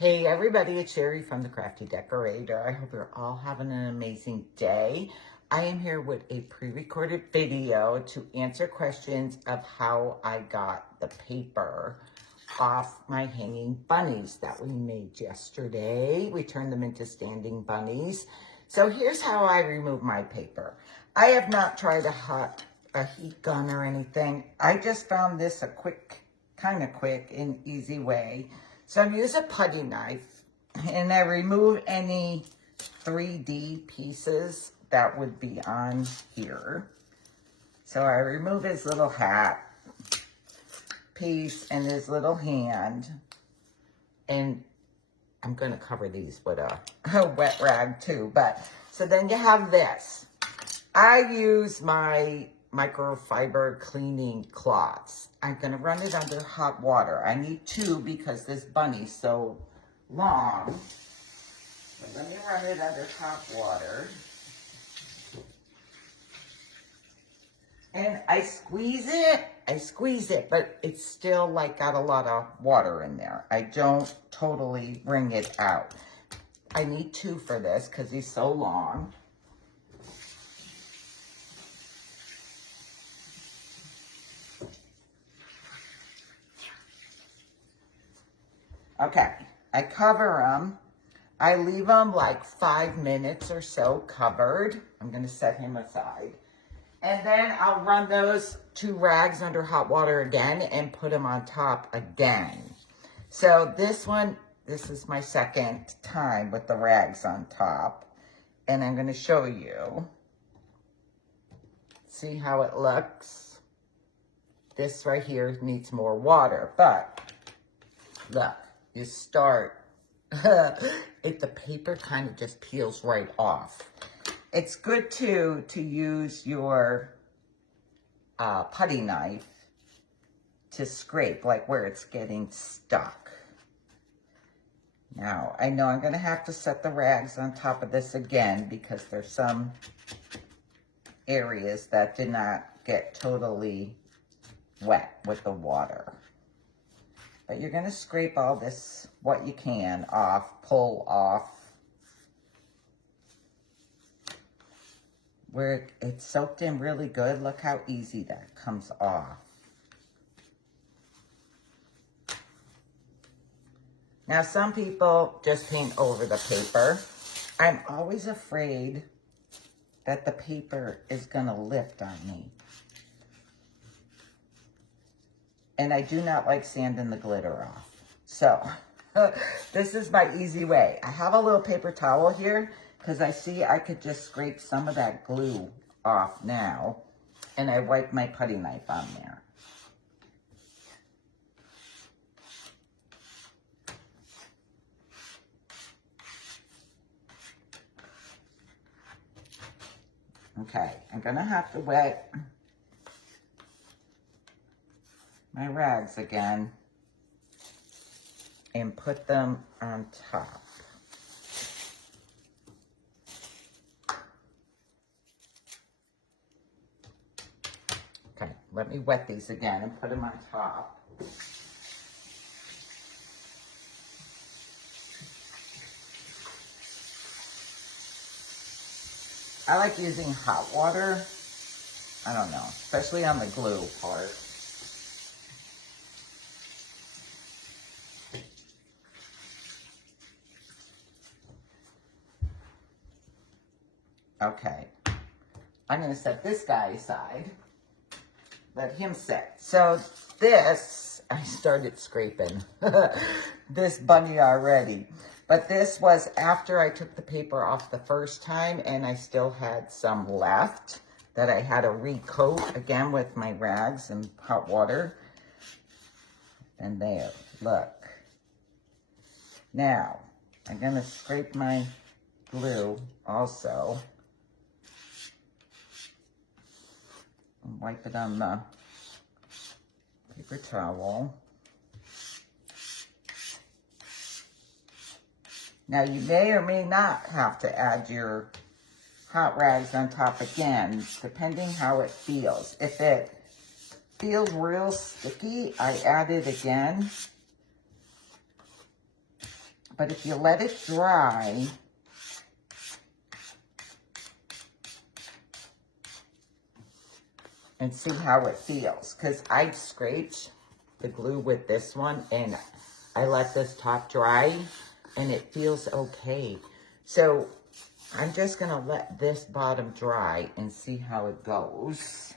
Hey everybody, it's Sherry from The Crafty Decorator. I hope you're all having an amazing day. I am here with a pre-recorded video to answer questions of how I got the paper off my hanging bunnies that we made yesterday. We turned them into standing bunnies. So here's how I remove my paper. I have not tried a heat gun or anything. I just found this a kind of quick and easy way. So I'm using a putty knife and I remove any 3D pieces that would be on here. So I remove his little hat piece and his little hand. And I'm going to cover these with a wet rag too. So then you have this. I use my microfiber cleaning cloths. I'm going to run it under hot water. I need two because this bunny's so long. But let me run it under hot water. And I squeeze it, but it's still like got a lot of water in there. I don't totally wring it out. I need two for this because he's so long. Okay, I cover them. I leave them like 5 minutes or so covered. I'm going to set him aside. And then I'll run those two rags under hot water again and put them on top again. So this is my second time with the rags on top. And I'm going to show you. See how it looks? This right here needs more water, but look. You start, the paper kind of just peels right off. It's good too to use your putty knife to scrape like where it's getting stuck. Now, I know I'm going to have to set the rags on top of this again because there's some areas that did not get totally wet with the water. But you're going to scrape all this, what you can, off, pull off. Where it's soaked in really good, look how easy that comes off. Now, some people just paint over the paper. I'm always afraid that the paper is going to lift on me. And I do not like sanding the glitter off. So, this is my easy way. I have a little paper towel here because I see I could just scrape some of that glue off now. And I wipe my putty knife on there. Okay, I'm going to have to wet my rags again and put them on top. Okay, let me wet these again and put them on top. I like using hot water. I don't know, especially on the glue part. Okay, I'm going to set this guy aside, let him set. So this, I started scraping this bunny already, but this was after I took the paper off the first time and I still had some left that I had to recoat again with my rags and hot water. And there, look. Now, I'm going to scrape my glue also. Wipe it on the paper towel. Now you may or may not have to add your hot rags on top again, depending how it feels. If it feels real sticky, I add it again. But if you let it dry, and see how it feels. Because I scraped the glue with this one and I let this top dry and it feels okay. So I'm just gonna let this bottom dry and see how it goes.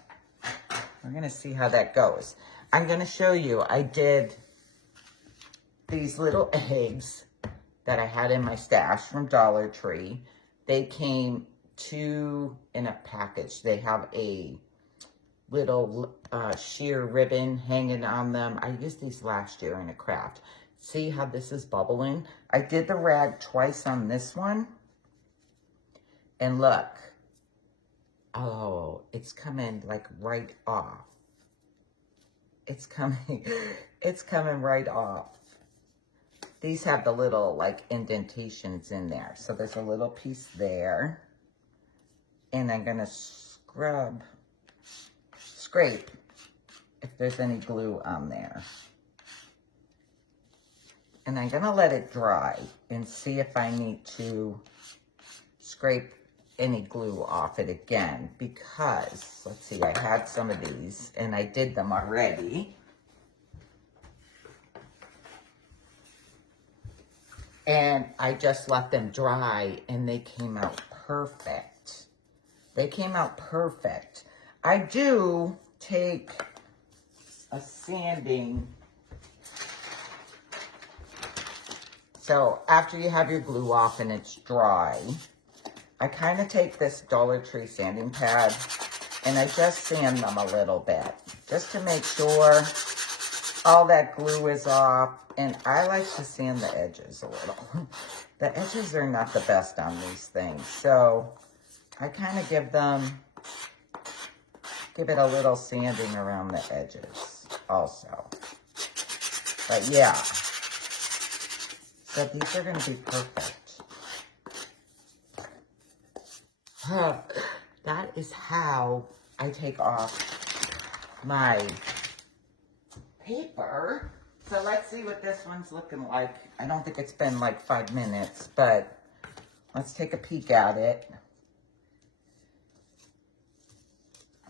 We're gonna see how that goes. I'm gonna show you, I did these little eggs that I had in my stash from Dollar Tree. They came 2 in a package. They have a little sheer ribbon hanging on them. I used these last year in a craft. See how this is bubbling? I did the rag twice on this one. And look. Oh, it's coming like right off. It's coming right off. These have the little like indentations in there. So there's a little piece there. And I'm gonna scrape if there's any glue on there. And I'm gonna let it dry and see if I need to scrape any glue off it again, because, let's see, I had some of these and I did them already. And I just let them dry and they came out perfect. They came out perfect. I do take a sanding. So after you have your glue off and it's dry, I kind of take this Dollar Tree sanding pad and I just sand them a little bit just to make sure all that glue is off. And I like to sand the edges a little. The edges are not the best on these things. So I kind of give it a little sanding around the edges also. But yeah. So these are going to be perfect. That is how I take off my paper. So let's see what this one's looking like. I don't think it's been like 5 minutes, but let's take a peek at it.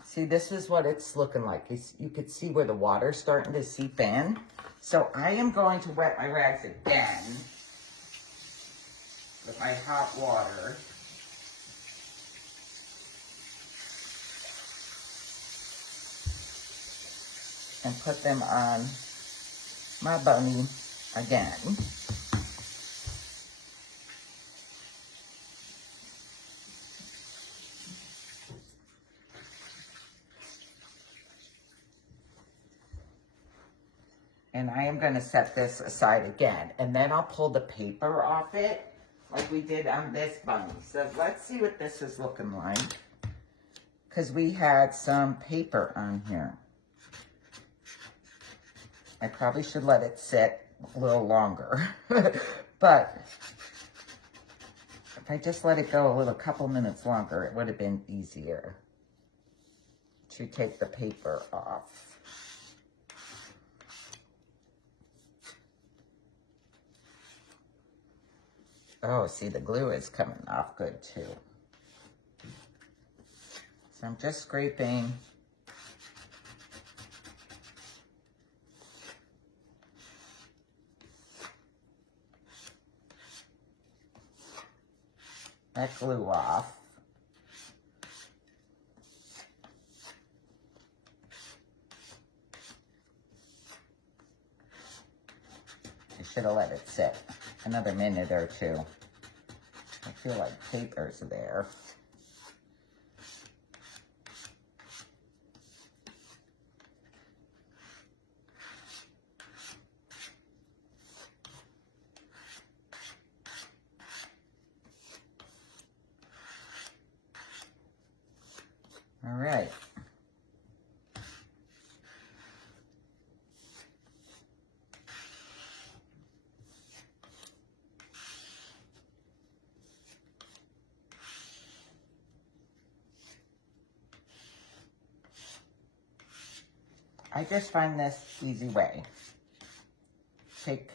See, this is what it's looking like. You could see where the water's starting to seep in. So I am going to wet my rags again with my hot water. And put them on my bunny again. And I am going to set this aside again. And then I'll pull the paper off it like we did on this bunny. So let's see what this is looking like. Because we had some paper on here. I probably should let it sit a little longer. But if I just let it go a couple minutes longer, it would have been easier to take the paper off. Oh, see, the glue is coming off good too. So I'm just scraping. That glue off. I should have let it sit another minute or two. I feel like paper's there. All right. I just find this easy way. Take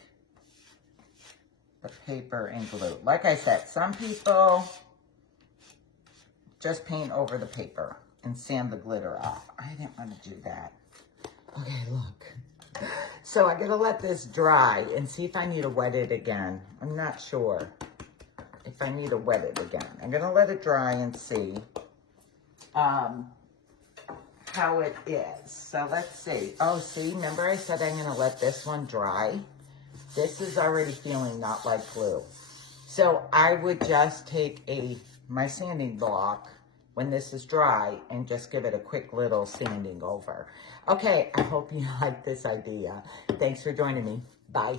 put paper and glue. Like I said, some people just paint over the paper and sand the glitter off. I didn't want to do that. Okay, look. So I gotta let this dry and see if I need to wet it again. I'm not sure if I need to wet it again. I'm gonna let it dry and see how it is. So let's see. Oh, see, remember I said I'm gonna let this one dry? This is already feeling not like glue. So I would just take my sanding block when this is dry and just give it a quick little sanding over. Okay, I hope you like this idea. Thanks for joining me. Bye.